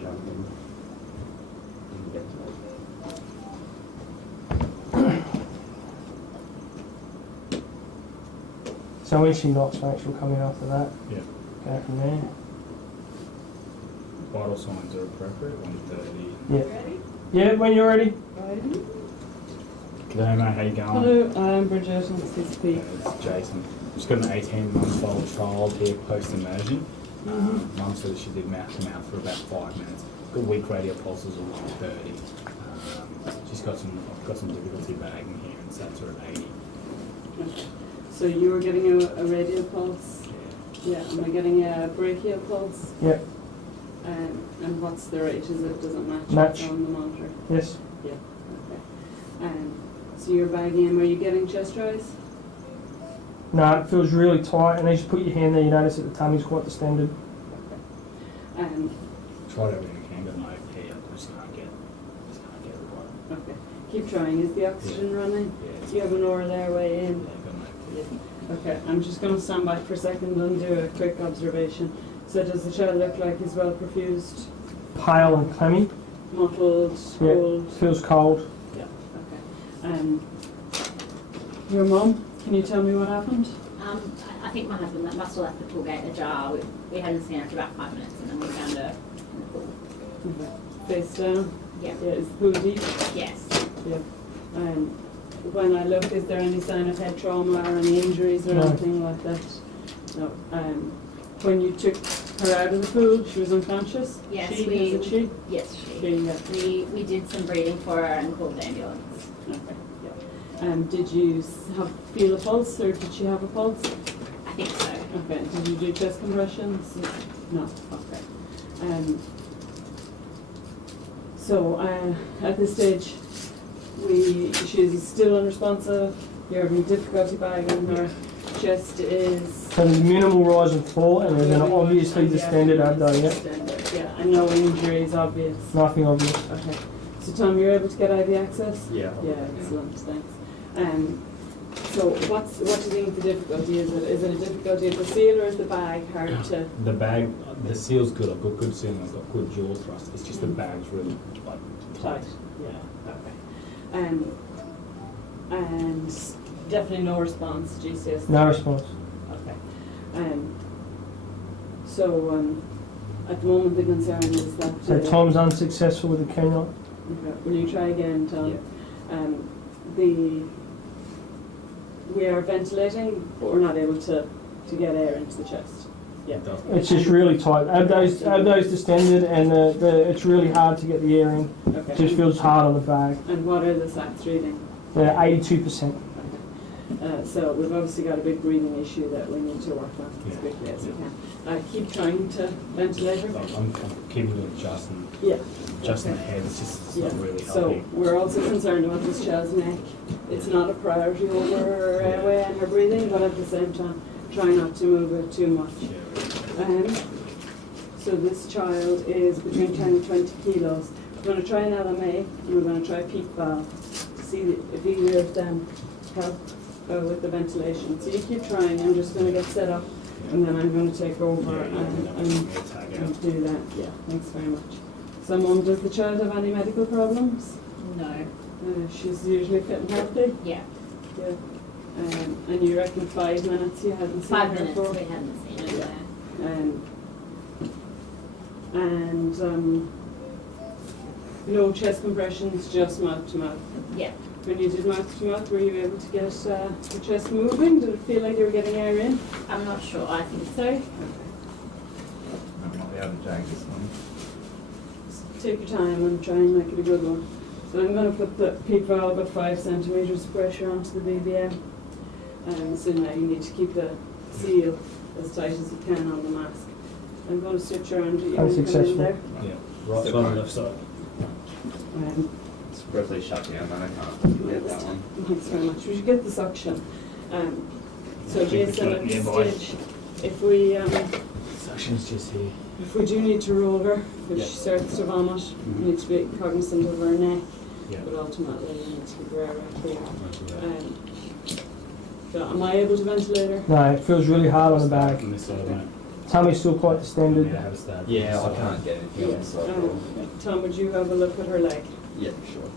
So when she knocks, mate, she'll come in after that. Yeah. Go from there. Vital signs are appropriate. 1:30. Yeah. Ready? Yeah, when you're ready. Ready? G'day mate, how you going? Hello, I'm Bridget on CCP. It's Jason. Just got an 18-month-old child here post-immersion. Mum said that she did mouth to mouth for about 5 minutes. Got weak radial pulses of 130. She's got some difficulty bagging here and sats her at 80. Okay. So you were getting a radial pulse? Yeah. Am I getting a brachial pulse? Yeah. And what's the rate? Does it match? Match. On the monitor? Yes. Yeah. Okay. So you're bagging him. Are you getting chest rise? No, it feels really tight, and as you put your hand there, you notice that the tummy's quite distended. Okay. Tried everything I can, got no FP. I just can't get it right. Okay. Keep trying. Is the oxygen running? Yeah. Do you have an oral airway in? Yeah, got no FP. Okay, I'm just going to stand by for a second and do a quick observation. So does the child look like he's well perfused? Pale and clammy. Mottled, Yeah. cold? Feels cold. Yeah, okay. Your mum, can you tell me what happened? I think my husband must have left the pool gate ajar. We hadn't seen her for about 5 minutes and then we found her in the pool. Okay. Face down? Yeah. Yeah, is the pool deep? Yes. Yeah. When I look, is there any sign of head trauma or any injuries or No. anything like that? No. When you took her out of the pool, she was unconscious? Yes, Isn't she? Yes, Yeah. we did some breathing for her and called the ambulance. Okay. Yeah. Did you feel a pulse, or did she have a pulse? I think so. Okay. Did you do chest compressions? No. Okay. So at this stage, she's still unresponsive. You're having difficulty bagging her. Chest is. So there's minimal rise and fall, and there's an obviously distended abdo, yeah? Distended, yeah, and no injuries obvious. Nothing obvious. Okay. So Tom, you're able to get IV access? Yeah. Yeah, excellent, thanks. So what do you think the difficulty is? Is it a difficulty of the seal, or is the bag hard to? The bag, the seal's good. I've got good sealing. I've got good jaw thrust. It's just the bag's really like tight. Yeah. Okay. And definitely no response. GCS. No response. Okay. So at the moment the concern is that. So Tom's unsuccessful with the canine. Okay. Will you try again, Tom? Yeah. We are ventilating, but we're not able to get air into the chest. Yeah. It's just really tight. Abdo's distended, and it's really hard to get the air in. Okay. It just feels hard on the bag. And what are the SATs reading? They're 82%. So we've obviously got a big breathing issue that we need to work on as Yeah. quickly as we can. Keep trying to ventilate her. I'm keeping it just in the head. It's not really helping. So we're also concerned about this child's neck. It's not a priority over her airway and her breathing, but at the same time, try not to move it too much. So this child is between 10 and 20 kilos. We're going to try an LMA and we're going to try a peak valve to see if either of them help with the ventilation. So you keep trying. I'm just going to get set up and then I'm going to take over and do that. Yeah, thanks very much. So Mum, does the child have any medical problems? No. She's usually fit and healthy? Yeah. Yeah. And you reckon 5 minutes you hadn't seen 5 her minutes for? we hadn't seen her there. No chest compressions, just mouth to mouth. Yeah. When you did mouth to mouth, were you able to get the chest moving? Did it feel like you were getting air in? I'm not sure. I think so. Okay. I might be able to drag this one. Take your time and try and make it a good one. So I'm going to put the peak valve at 5 centimetres of pressure onto the BBM. So now you need to keep the seal as tight as you can on the mask. I'm going to switch around to you. Unsuccessful. There. Yeah. Right side or left side? It's briefly shut down, then I can't get that one. Thanks very much. We should get the suction. So Jason, at this stage, if we Suction's just here. if we do need to roll her, if Yep. she starts to vomit, we need to be cognizant of her neck. Yeah. But ultimately, we need to keep her air right here. Right. So am I able to ventilate her? No, it feels really hard on the bag. On this side, mate. Tummy's still quite We distended. have a stab. Yeah, I can't get anything on the side. Tom, would you have a look at her leg? Yeah, sure.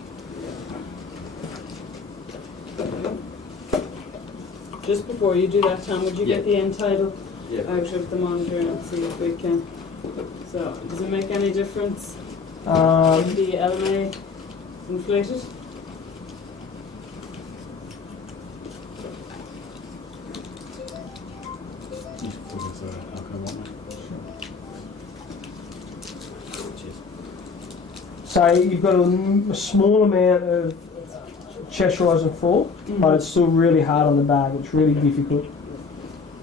Just before you do that, Tom, would you get the end title Yeah. out of the monitor and see if we can? So, does it make any difference if the LMA inflated? You should focus on alcohol, won't we? Cheers. So you've got a small amount of chest rise and fall, but it's still really hard on the bag. It's really difficult.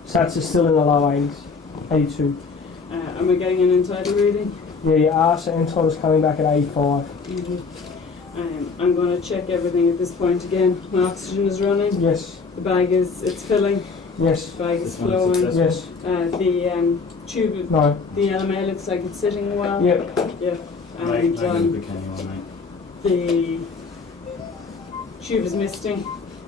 So it's still in the low 80s, 82. Am I getting an entitled reading? Yeah, your arse and title's coming back at 85. I'm going to check everything at this point again. My oxygen is running. Yes, The bag it's filling. yes, The bag is This one's flowing. successful. yes, The tube, no, the LMA looks like it's sitting well. yep, Yeah. Make And it a big candy one, mate. the tube is misting.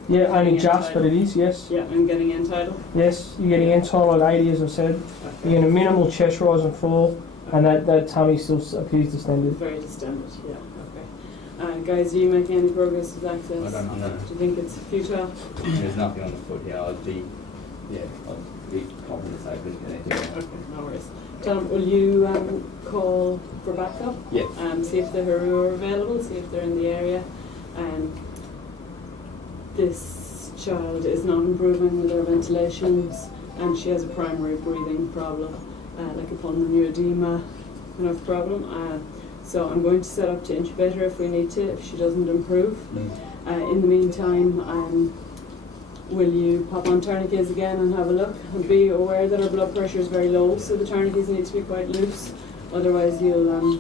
yeah, only just, but it is, yes. Yeah, I'm getting entitled. Yes, you're getting end-tidal at 80, as I said. You're getting a minimal chest rise and fall, and that tummy still appears distended. Very distended. Yeah. Okay. Guys, are you making any progress with I access? don't know. Do you think it's futile? There's nothing on the foot here. I'd be confident I couldn't get anything. Okay, no worries. Tom, will you call for backup? Yeah. See if the Haru are available, see if they're in the area. This child is not improving with her ventilations, and she has a primary breathing problem, like a pulmonary edema kind of problem. So I'm going to set up to intubate her if we need to, if she doesn't improve. In the meantime, will you pop on tourniquets again and have a look? And be aware that her blood pressure is very low, so the tourniquets need to be quite loose. Otherwise, you'll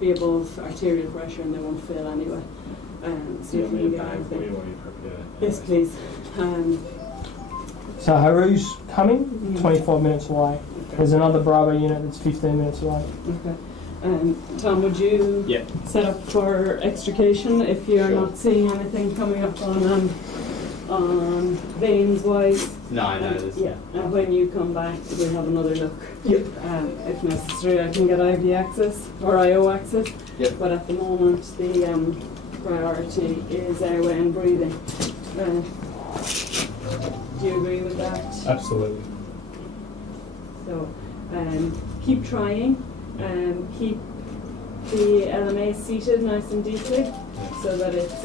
be above arterial pressure and they won't fill anyway. See if we can get anything. Yes, please. So Haru's coming, 25 minutes away. There's another Bravo unit that's 15 minutes away. Okay. Tom, would you Yeah. set up for extrication if you're not seeing anything coming up on veins wise? No, there's Yeah, and when you come back, we'll have another look. Yep. If necessary, I can get IV access or IO access. Yep. But at the moment, the priority is airway and breathing. Do you agree with that? Absolutely. So keep trying. Keep the LMA seated nice and deeply so that it's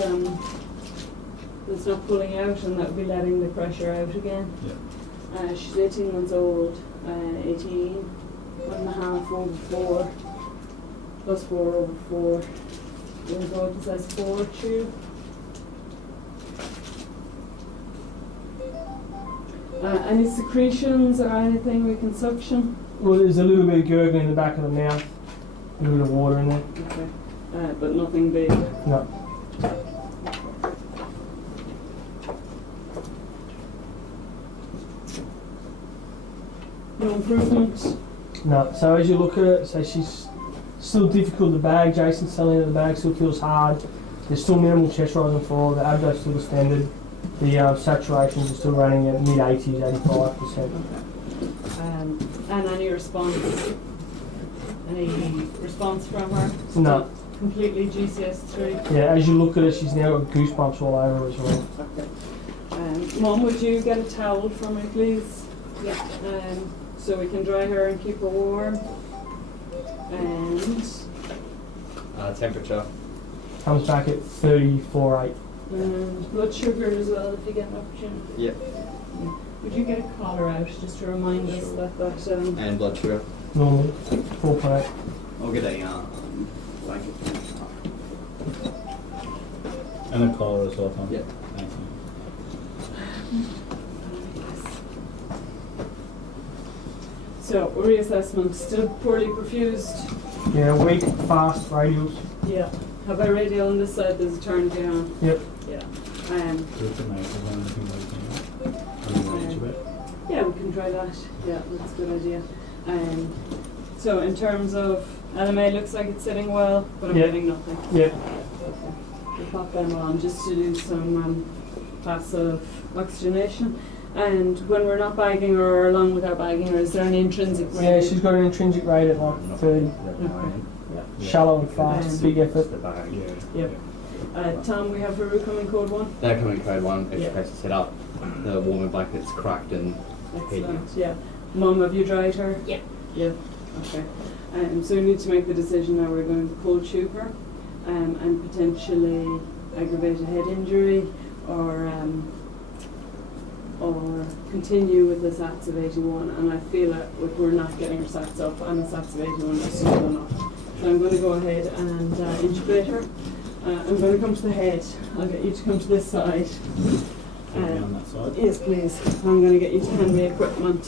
not pulling out, and that will be letting the pressure out again. Yeah. She's 18 months old, 18, 1.5 over 4, plus 4 over 4. We'll go with the size 4 tube. Any secretions or anything we can suction? Well, there's a little bit of gurgling in the back of the mouth, a little bit of water in there. Okay. But nothing big. No. No improvement. No. So as you look at it, so she's still difficult to bag. Jason's telling her the bag still feels hard. There's still minimal chest rise and fall. The abdo's still distended. The saturations are still running at mid-80s, 85%. And any response? Any response from her? No. Completely GCS3. Yeah, as you look at it, she's now got goosebumps all over her as well. Okay. Mom, would you get a towel for me, please? Yeah. So we can dry her and keep her warm. And temperature. Comes back at 34.8. blood sugar as well, if you get an opportunity. Yep. Would you get a collar out just to remind us that And blood sugar. Normally, 4.8. I'll get a blanket. And a collar as well, Tom. Yep. Thanks, mate. So reassessment, still poorly perfused. Yeah, weak, fast, radials. Yeah. Have I radial on this side? There's a tourniquet on. Yep. Yeah. Good to know if there's anything we can do. Yeah, we can try that. Yeah, that's a good idea. So in terms of LMA, looks like it's sitting well, but I'm Yeah. getting nothing. Yep. Okay. We'll pop them on just to do some passive oxygenation. And when we're not bagging her or along with our bagging her, is there an intrinsic rate? Yeah, she's got an intrinsic rate at like 30. Yeah. Shallow and fast, big effort. Yeah. Tom, we have her coming code 1. They're coming code 1, extra Yeah. place to set up. The warming blanket's cracked and Excellent, yeah. Mum, have you dried her? Yeah. Yeah, okay. So we need to make the decision now. We're going to cold tube her and potentially aggravate a head injury or continue with the SATs of 81. And I feel that if we're not getting her SATs up and the SATs of 81 are still enough. So I'm going to go ahead and intubate her. I'm going to come to the head. I'll get you to come to this side. On that side. Yes, please. I'm going to get you to hand me equipment.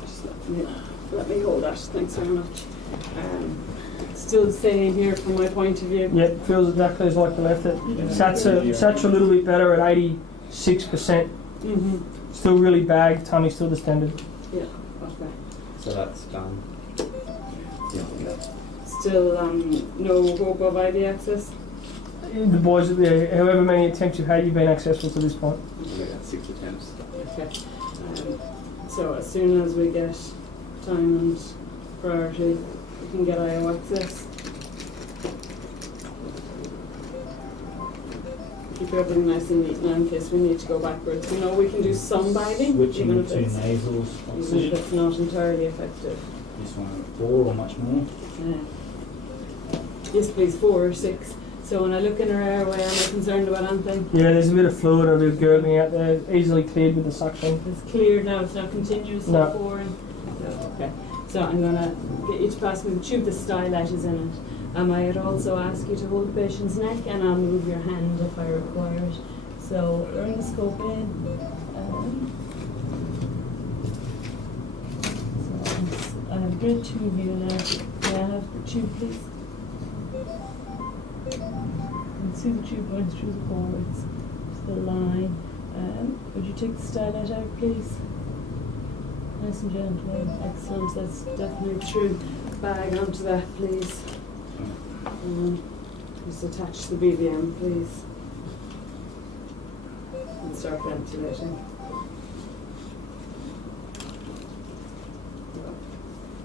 Just let me hold that. Thanks very much. Still staying here from my point of view. Yep, feels exactly as like we left it. Sat's a little bit better at 86%. Mm-hmm. Still really bagged, tummy still distended. Yeah, okay. so that's done. Yeah. Still no hope of IV access? The boys, however many attempts you've had, you've been accessible to this point. We got 6 attempts. Okay. So as soon as we get time and priority, we can get IO access. Keep everything nice and neat now in case we need to go backwards. We know we can do some bagging, Switching even if to it's, nasals, even if oxygen. it's not entirely effective. This one 4 or much more. Yes, please, 4 or 6. So when I look in her airway, am I concerned about anything? Yeah, there's a bit of fluid or a bit of gurgling out there, easily cleared with the suction. It's cleared now, it's not continuously No. pouring. No, okay. So I'm going to get you to pass me the tube, the stylet is in it. I might also ask you to hold the patient's neck and I'll move your hand if I require it. So bring the scope in. So I have a good tube view now. May I have the tube, please? You can see the tube going through the pores. It's the line. Would you take the stylet out, please? Nice and gentle. Excellent. That's definitely true. Bag onto that, please. Just attach the BVM, please. And start ventilating.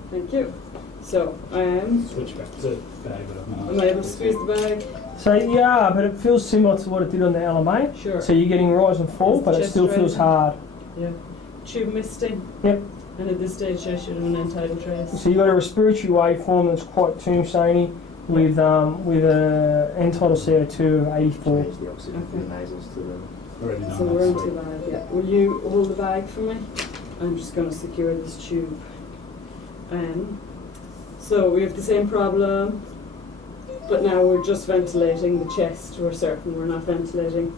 Thank you. So I am. Switch back to bag. Am I able to squeeze the bag? So yeah, but it feels similar to what it did on the LMA. Sure. So you're getting rise and fall, Is but the it chest still feels rising? hard. Yeah. Tube misting. Yep. And at this stage I should have an end-tidal trace. So you've got a respiratory waveform that's quite tombstony with a end-tidal CO2 of 84. The oxygen from the nasals to the... Already So done we're that into sweet. the bag, yeah. Will you hold the bag for me? I'm just going to secure this tube. So we have the same problem, but now we're just ventilating the chest. We're certain we're not ventilating,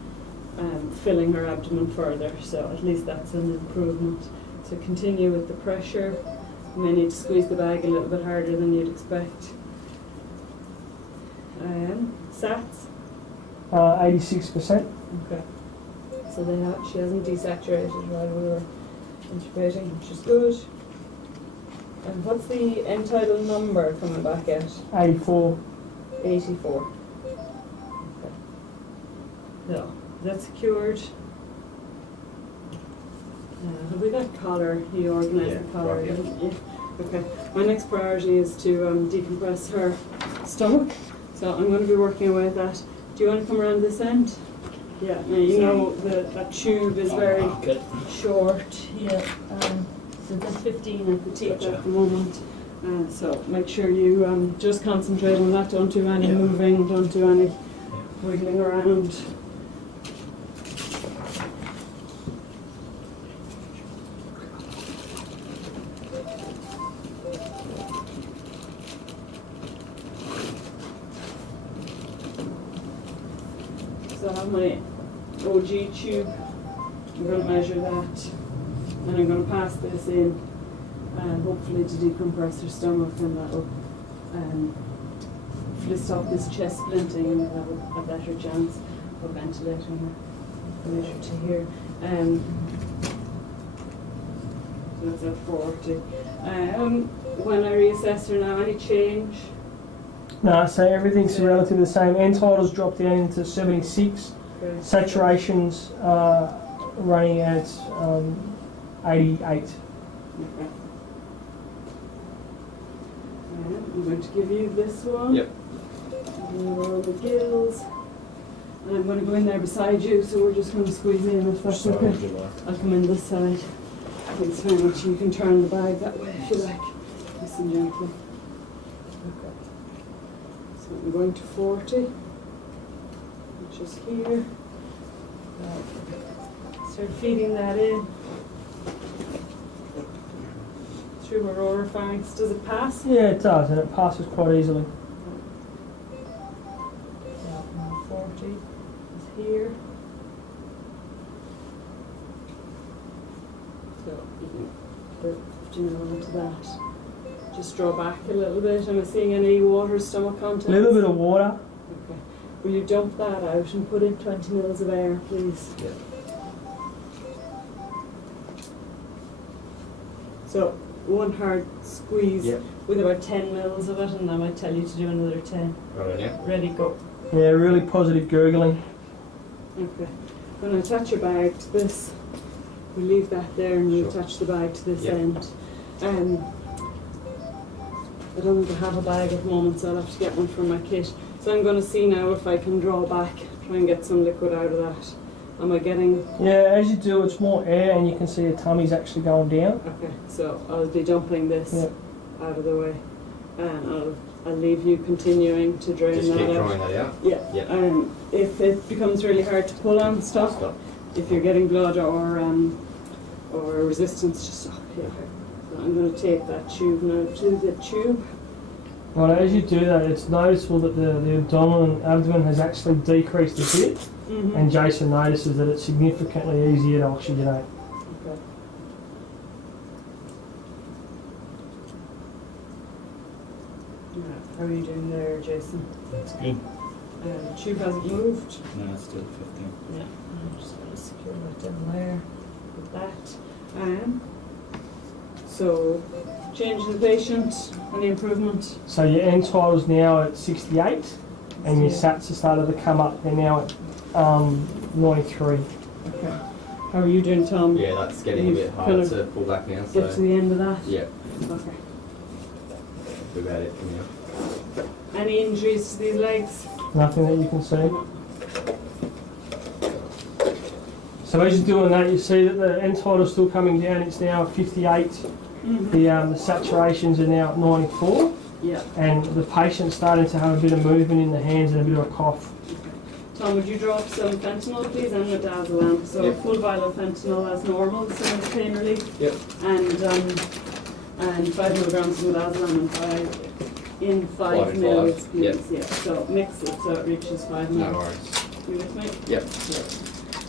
filling her abdomen further. So at least that's an improvement. So continue with the pressure. You may need to squeeze the bag a little bit harder than you'd expect. SATs? 86%. Okay. So she hasn't desaturated while we were intubating, which is good. And what's the end tidal number coming back at? 84. 84. Okay. No, that's secured. Have we got collar? You organised the collar, right, yeah. didn't you? Okay. My next priority is to decompress her stomach. So I'm going to be working away at that. Do you want to come around this end? Yeah. Now you know that tube is very short. Yeah. So that's 15 at the tip at the moment. So make sure you just concentrate on that. Don't do any moving. Don't do any wiggling around. So I have my OG tube. I'm going to measure that. And I'm going to pass this in, hopefully to decompress her stomach, and that will hopefully stop this chest splinting, and we'll have a better chance of ventilating her. Measure to here. So that's at 40. When I reassess her now, any change? No, so everything's relatively the same. End titles dropped down into 76. Okay. Saturations running at 88. Okay. And I'm going to give you this one. Yep. And all the gills. And I'm going to go in there beside you, so we're just going to squeeze in if that's Sorry, okay. would you like? I'll come in this side. Thanks very much. You can turn the bag that way if you like. Nice and gently. Okay. So I'm going to 40, which is here. Start feeding that in. Through our oropharynx. Does it pass? Yeah, it does, and it passes quite easily. Now 40 is here. So you can put 15 onto that. Just draw back a little bit. Am I seeing any water stomach contents? A little bit of water. Okay. Will you dump that out and put in 20 mils of air, please? Yeah. So one hard squeeze Yep. with about 10 mils of it, and I might tell you to do another 10. Right on, yeah. Ready, go. Yeah, really positive gurgling. Okay. I'm going to attach your bag to this. We'll leave that there and we'll Sure. attach the bag to this Yep. end. I don't think I have a bag at the moment, so I'll have to get one from my kit. So I'm going to see now if I can draw back, try and get some liquid out of that. Am I getting... Yeah, as you do, it's more air, and you can see your tummy's actually going down. Okay, so I'll be dumping this Yep. out of the way. And I'll leave you continuing to drain Just that keep out. drawing that out. Yeah. Yeah. If it becomes really hard to pull on, stop. Stop. If you're getting blood or resistance, just stop. Yeah. So I'm going to take that tube now to the tube. Well, as you do that, it's noticeable that the abdomen has actually decreased a bit, Mm-hmm. and Jason notices that it's significantly easier to oxygenate. Okay. Yeah. How are you doing there, Jason? That's good. The tube hasn't moved. No, it's still 15. Yeah. I'm just going to secure that down there with that. So, change in the patient, any improvement? So your end title's now at 68, and your sats have started to come up. They're now at 93. Okay. How are you doing, Tom? Yeah, that's getting a You've bit kind harder of to pull back now, Get to so the end of that? yeah, Okay. that's about it from here. Any injuries to these legs? Nothing that you can see. So as you're doing that, you see that the end title's still coming down. It's now at 58. Mm-hmm. The saturations are now at 94, Yeah. and the patient's starting to have a bit of movement in the hands and a bit of a cough. Tom, would you draw up some fentanyl, please, and midazolam? So Yep. full vial of fentanyl as normal, the same as pain relief, Yep. and 5 milligrams of midazolam in 5 5 and mils, 5, please. yep. Yeah. So mix it so it reaches 5 No mils. worries. You with me? Yep. Yep.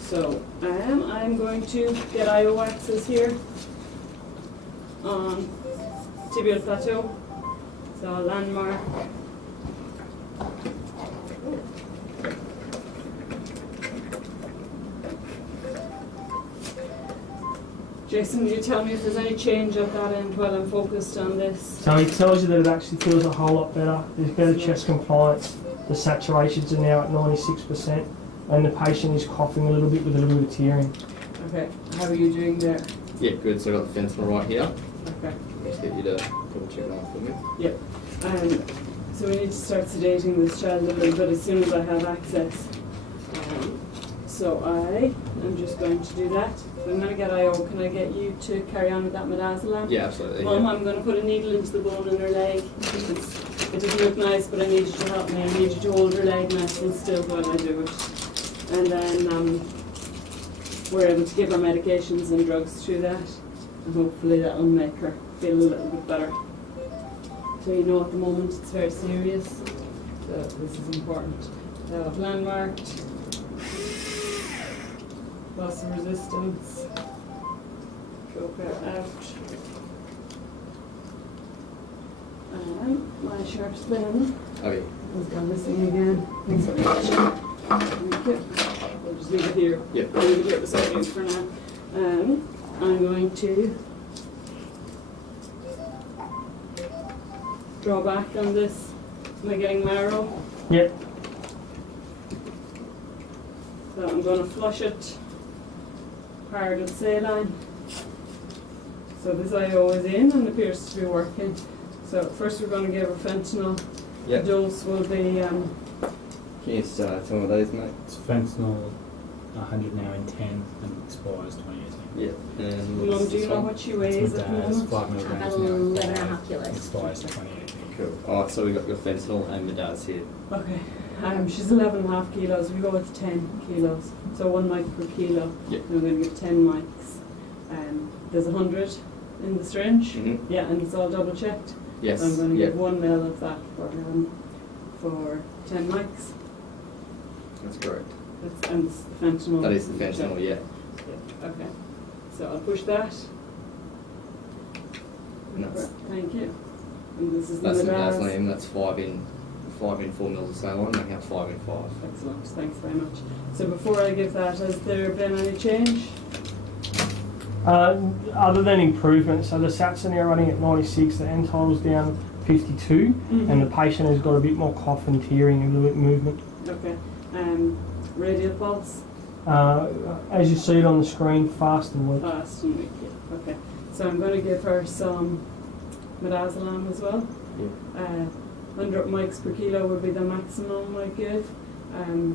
So I'm going to get IO waxes here on tibial plateau. So a landmark. Jason, will you tell me if there's any change at that end while I'm focused on this? So he tells you that it actually feels a whole lot better. There's better chest compliance. The saturations are now at 96%, and the patient is coughing a little bit with a little bit of tearing. Okay, how are you doing there? Yeah, good. So I got the fentanyl right here. Okay. Just get you to double check on it for me. Yep. So we need to start sedating this child a little bit as soon as I have access. So I am just going to do that. So I'm going to get IO. Can I get you to carry on with that midazolam? Yeah, absolutely. Mum, Yeah. I'm going to put a needle into the bone in her leg. It doesn't look nice, but I need you to help me. I need you to hold her leg nice and still while I do it. And then we're able to give her medications and drugs through that. And hopefully that will make her feel a little bit better. So you know at the moment it's very serious. So this is important. Now I've landmarked. Loss of resistance. Choke her out. And my sharp pen Okay. has gone missing again. Thanks very much. Thank you. We'll just leave it here. Yep. I'll leave it here beside you for now. I'm going to draw back on this. Am I getting marrow? Yep. So I'm going to flush it hard with saline. So this IO is in and appears to be working. So first we're going to give her fentanyl. Yep. The dose will be, Can you just tell me what those, mate? It's fentanyl, 100 now in 10, and expires 2018. Yeah. And Mum, what's do you this know one? what she weighs at the It's moment? 5 I've milligrams got now. 11.5 kilos. Expires 2018. Cool. Alright, so we got your fentanyl and my dad's here. Okay. She's 11.5 kilos. We go with 10 kilos. So 1 mic per kilo. Yep. And we're going to give 10 mics. There's 100 in the syringe. Mm-hmm. Yeah, and it's all double checked. Yes. I'm going to Yeah. give 1 ml of that for 10 mics. That's correct. And it's the fentanyl. That is the fentanyl, yeah. Yeah, okay. So I'll push that. And that's Thank you. And this is the Madaz. midazolam. That's 5 in 4 mils of saline, making up 5 in 5. Excellent, thanks very much. So before I give that, has there been any change? Other than improvement, so the SATs are now running at 96, the end title's down 52, and the patient has got a bit more cough and tearing and a little bit movement. Okay. Radial pulse, As you see it on the screen, fast and weak. fast and weak. Yeah. Okay. So I'm going to give her some midazolam as well. Yeah. 100 mics per kilo would be the maximum I give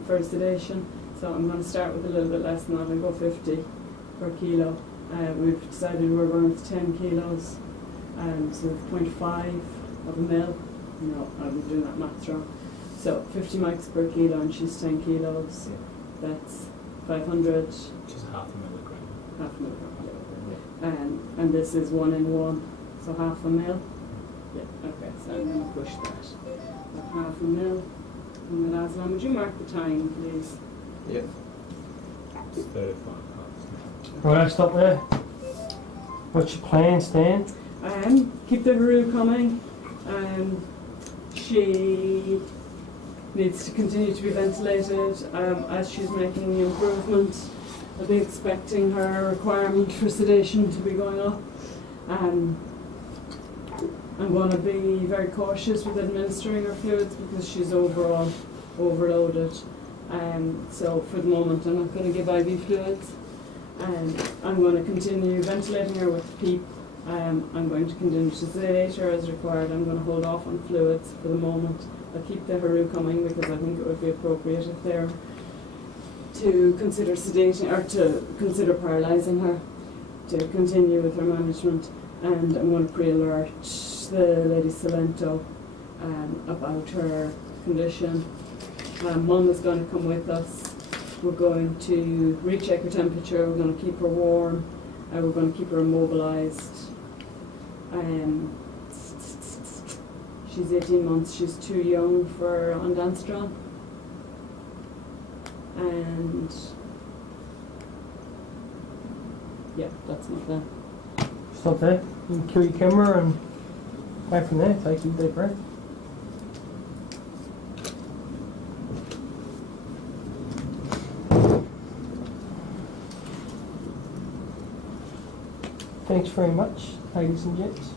for sedation. So I'm going to start with a little bit less than that. I'll go 50 per kilo. We've decided we're going with 10 kilos. So 0.5 of a mil. No, I'm doing that maths wrong. So 50 mics per kilo and she's 10 kilos. That's 500, Which is half a milligram. half a milligram. And this is 1 in 1, so half a mil. Yeah, okay, so I'm going to push that. So half a mil. And the last one, would you mark the time, please? Yep. It's 35 puffs. Right, I'll stop there. What's your plan, Stan? Keep the Haru coming. She needs to continue to be ventilated as she's making the improvement. I'll be expecting her requirement for sedation to be going up. I'm going to be very cautious with administering her fluids because she's overall overloaded. So for the moment I'm not going to give IV fluids. I'm going to continue ventilating her with PEEP. I'm going to continue to sedate her as required. I'm going to hold off on fluids for the moment. I'll keep the Haru coming because I think it would be appropriate if they're to consider sedating or to consider paralysing her, to continue with her management. And I'm going to pre-alert the Lady Salento about her condition. Mum is going to come with us. We're going to recheck her temperature, we're going to keep her warm, we're going to keep her immobilised. She's 18 months, she's too young for ondansetron. And yeah, that's not that. Stop there. You can kill your camera and go from there. Take a deep breath. Thanks very much, ladies and gents.